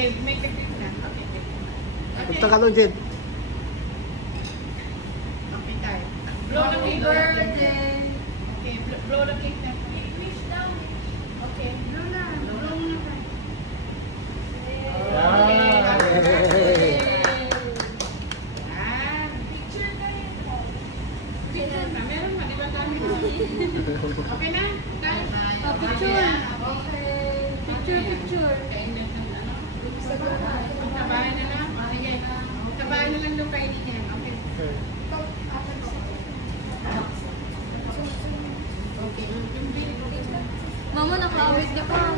Okay, make a cake na. Okay, okay. Punta ka doon, Jen. Okay, tayo. Blow the cake. Birthday. Okay, blow the cake na. Wish daw. Okay. Blow na. Blow na. Okay, happy birthday. Picture kayo. Picture na. Meron pa, di ba dami mo? Okay na? Tayo. Picture. Okay. Picture. Kainin ng ano? Tabahan na lang. Sige. Tabahan na lang doon kainin niya. Okay. Okay. Mama, nakawit ka pa.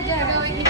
Gagawin ni